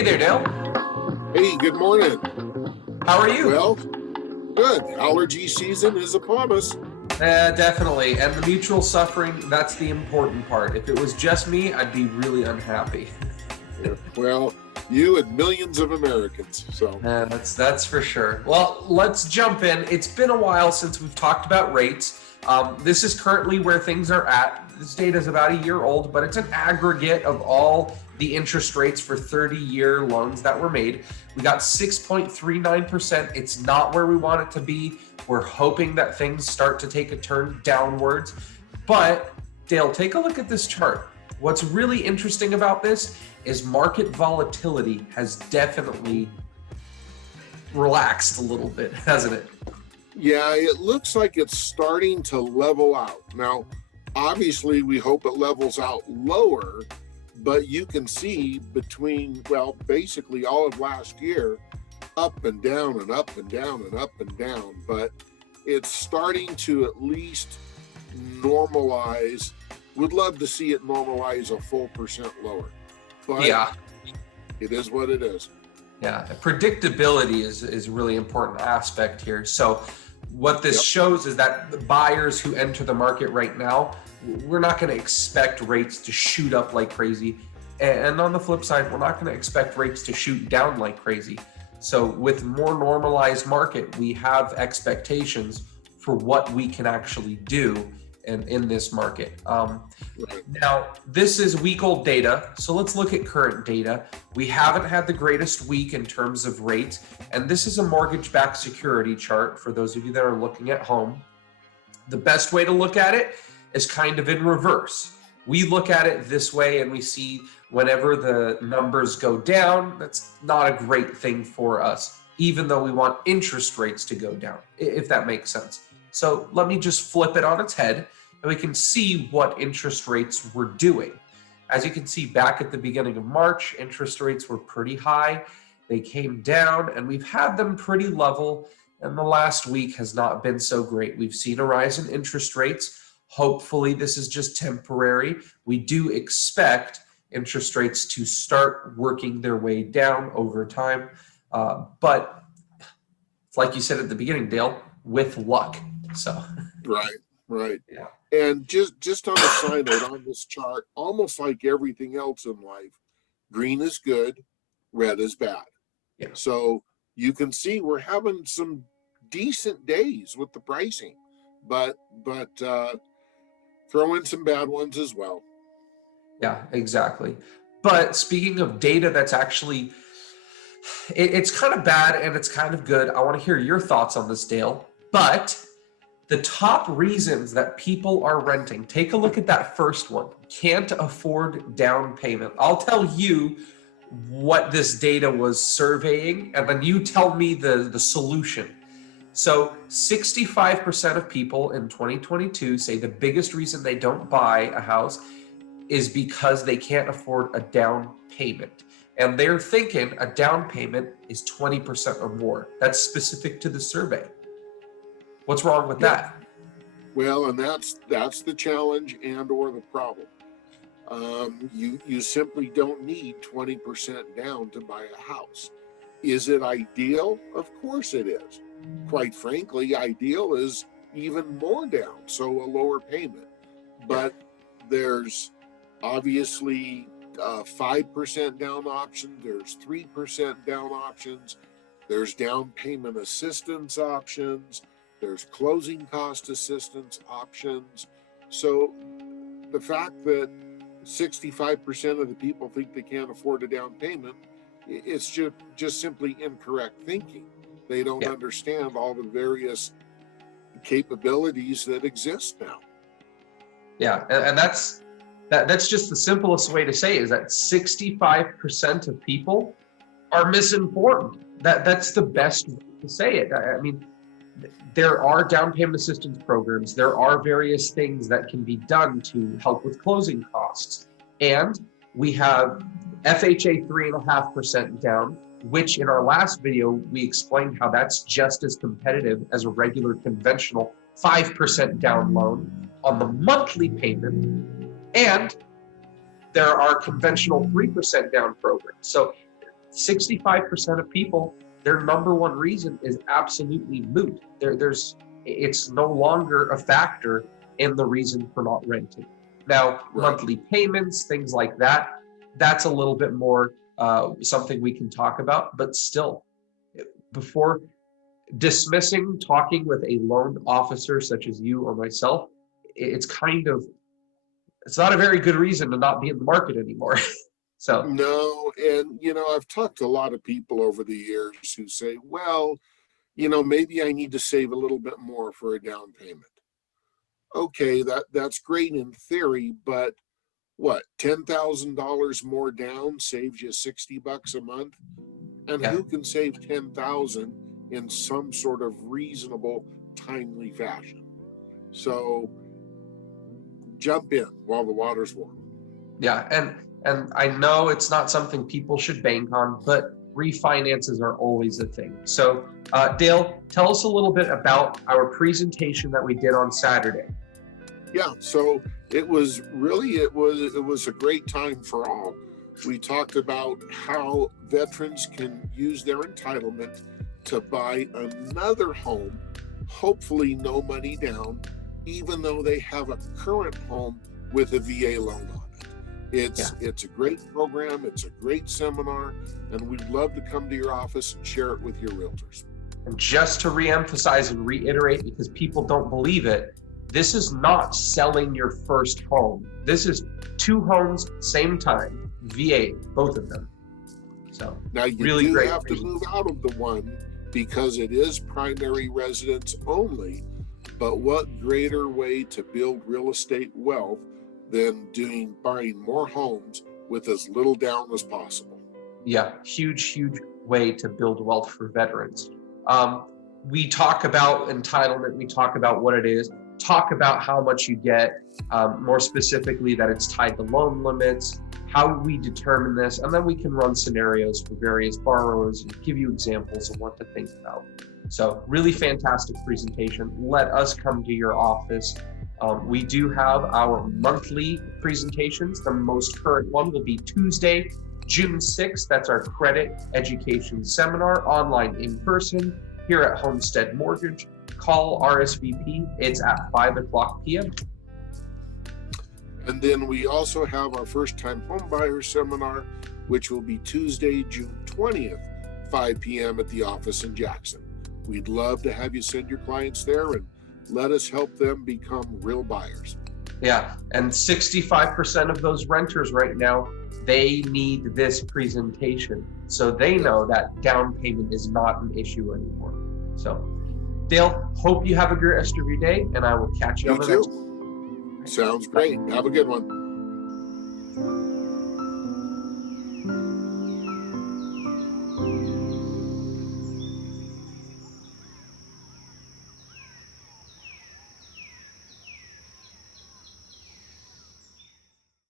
Hey there, Dale. Hey, good morning. How are you? Well, good. Allergy season is upon us. Definitely. And the mutual suffering, that's the important part. If it was just me, I'd be really unhappy. Well, you and millions of Americans. So that's for sure. Well, let's jump in. It's been a while since we've talked about rates. This is currently where things are at. This data is about a year old, but it's an aggregate of all the interest rates for 30-year loans that were made. We got 6.39%. It's not where we want it to be. We're hoping that things start to take a turn downwards. But Dale, take a look at this chart. What's really interesting about this is market volatility has definitely relaxed a little bit, hasn't it? yeah, it looks like it's starting to level out. Now, obviously, we hope it levels out lower, but you can see between, well, basically all of last year, up and down and up and down and up and down. But it's starting to at least normalize. Would love to see it normalize a full percent lower. But Yeah. it is what it is. Yeah, predictability is a really important aspect here. So what this shows is that the buyers who enter the market right now, we're not going to expect rates to shoot up like crazy. And on the flip side, we're not going to expect rates to shoot down like crazy. So with more normalized market, we have expectations for what we can actually do in this market. Now, this is week-old data, so let's look at current data. We haven't had the greatest week in terms of rates, and this is a mortgage-backed security chart for those of you that are looking at home. The best way to look at it is kind of in reverse. We look at it this way and we see whenever the numbers go down, that's not a great thing for us, even though we want interest rates to go down, if that makes sense. So let me just flip it on its head and we can see what interest rates were doing. As you can see, back at the beginning of March, interest rates were pretty high. They came down and we've had them pretty level, and the last week has not been so great. We've seen a rise in interest rates. Hopefully this is just temporary. We do expect interest rates to start working their way down over time. But like you said at the beginning, Dale, with luck. So Right. yeah. And just on a side note on this chart, almost like everything else in life, green is good, red is bad. Yeah. So you can see we're having some decent days with the pricing, but throw in some bad ones as well. Yeah, exactly. But speaking of data that's actually, it's kind of bad and it's kind of good. I want to hear your thoughts on this, Dale. But the top reasons that people are renting, take a look at that first one. Can't afford down payment. I'll tell you what this data was surveying, and then you tell me the solution. So 65% of people in 2022 say the biggest reason they don't buy a house is because they can't afford a down payment. And they're thinking a down payment is 20% or more. That's specific to the survey. What's wrong with that? Well, and that's the challenge and or the problem. You simply don't need 20% down to buy a house. Is it ideal? Of course it is. Quite frankly, ideal is even more down, so a lower payment. But there's obviously 5% down option, there's 3% down options, there's down payment assistance options, there's closing cost assistance options. So the fact that 65% of the people think they can't afford a down payment, it's just simply incorrect thinking. They don't understand all the various capabilities that exist now. Yeah, and that's just the simplest way to say it, is that 65% of people are misinformed. That's the best way to say it. I mean, there are down payment assistance programs. There are various things that can be done to help with closing costs. And we have FHA 3.5% down, which in our last video, we explained how that's just as competitive as a regular conventional 5% down loan on the monthly payment. And there are conventional 3% down programs. So 65% of people, their number one reason is absolutely moot. It's no longer a factor in the reason for not renting. Now, monthly payments, things like that, that's a little bit more something we can talk about, but still, before dismissing talking with a loan officer such as you or myself, it's not a very good reason to not be in the market anymore. So no, and I've talked to a lot of people over the years who say, well, maybe I need to save a little bit more for a down payment. Okay, that's great in theory, but what, $10,000 more down saves you $60 a month? And who can save 10,000 in some sort of reasonable, timely fashion? So jump in while the water's warm. Yeah, and I know it's not something people should bank on, but refinances are always a thing. So Dale, tell us a little bit about our presentation that we did on Saturday. Yeah, so it was a great time for all. We talked about how veterans can use their entitlement to buy another home, hopefully no money down, even though they have a current home with a VA loan on it. It's a great program, it's a great seminar, and we'd love to come to your office and share it with your realtors. And just to reemphasize and reiterate, because people don't believe it, this is not selling your first home. This is 2 homes, same time, VA, both of them. So now you really do great have to move out of the one because it is primary residence only, but what greater way to build real estate wealth than buying more homes with as little down as possible? Yeah, huge way to build wealth for veterans. We talk about entitlement, we talk about what it is, talk about how much you get, more specifically that it's tied to loan limits, how we determine this, and then we can run scenarios for various borrowers and give you examples of what to think about. So really fantastic presentation. Let us come to your office. We do have our monthly presentations. The most current one will be Tuesday, June 6th. That's our credit education seminar, online in person here at Homestead Mortgage. Call RSVP. It's at 5:00 p.m. And then we also have our first time home buyer seminar, which will be Tuesday, June 20th, 5 p.m. at the office in Jackson. We'd love to have you send your clients there and let us help them become real buyers. Yeah, and 65% of those renters right now, they need this presentation. So they know that down payment is not an issue anymore. So Dale, hope you have a great rest of your day, and I will catch you on the next one. Sounds great. Have a good one.